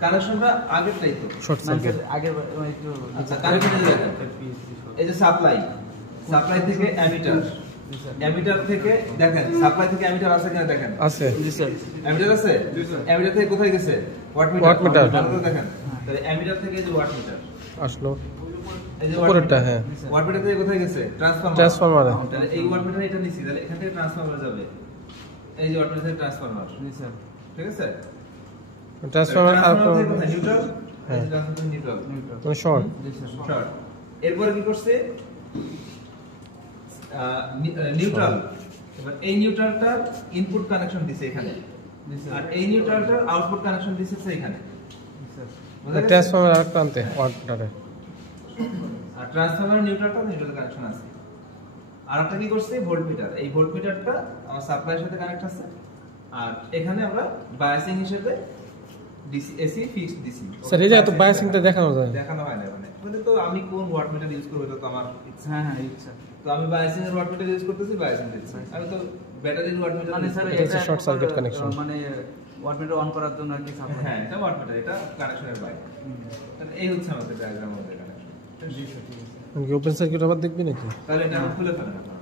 কানেকশনটা আগেরটাই তো short circuit আগে একটু আচ্ছা কানেকশন এই যে সাপ্লাই থেকে অ্যামিটার অ্যামিটার থেকে দেখেন সাপ্লাই থেকে অ্যামিটার আছে কিনা দেখেন আছে জি স্যার অ্যামিটার আছে অ্যামিটার থেকে কোথায় গেছে ওয়াট মিটার দেখেন তাহলে অ্যামিটার থেকে এই যে ওয়াট মিটার আসলো এই যে উপরেরটা হ্যাঁ ওয়াট মিটার থেকে কোথায় গেছে ট্রান্সফরমারে তাহলে এই ওয়াট মিটার এটা নিছি তাহলে এখান থেকে ট্রান্সফরমার যাবে এই যে ওয়াট মিটার থেকে ট্রান্সফরমার জি স্যার ঠিক আছে ট্রান্সফরমার আর নিউট্রাল হ্যাঁ নিউট্রাল মানে শর্ট শর্ট এরপর কি করছে নিউট্রাল এবার এই নিউট্রালটার ইনপুট কানেকশন দিছে এখানে আর এই নিউট্রালটার আউটপুট কানেকশন দিছে এখানে ট্রান্সফরমার আর প্রান্তে ওয়াটমিটারে আর ট্রান্সফরমার নিউট্রাল কানেকশন আছে আর একটা কি করছে ভোল্টমিটার এই ভোল্টমিটারটা আমার সাপ্লাইয়ের সাথে কানেক্ট আছে আর এখানে আমরা বায়াসিং হিসেবে DC AC fixed DC sir এই জায়গা তো বায়াসিংটা দেখানো যায় দেখানো হয় না মানে তো আমি কোন ওয়াটমিটার ইউজ করব এটা তো আমার ইচ্ছা হ্যাঁ ইচ্ছা তো আমি বায়াসিং এর ওয়াটমিটার ইউজ করতেছি বায়াসিং দিচ্ছি আমি তো ব্যাটারির ওয়াটমিটার মানে স্যার এটা শর্ট সার্কিট কানেকশন মানে ওয়াটমিটার অন করার জন্য আর কি সাপ্লাই হ্যাঁ এটা ওয়াটমিটার এটা কানেকশনের বাইরে তাহলে এই হচ্ছে আমাদের ডায়াগ্রাম আমাদের কানেকশন ওপেন সার্কিট আবার দেখবি নাকি তাহলে এটা খুলে ফেলেন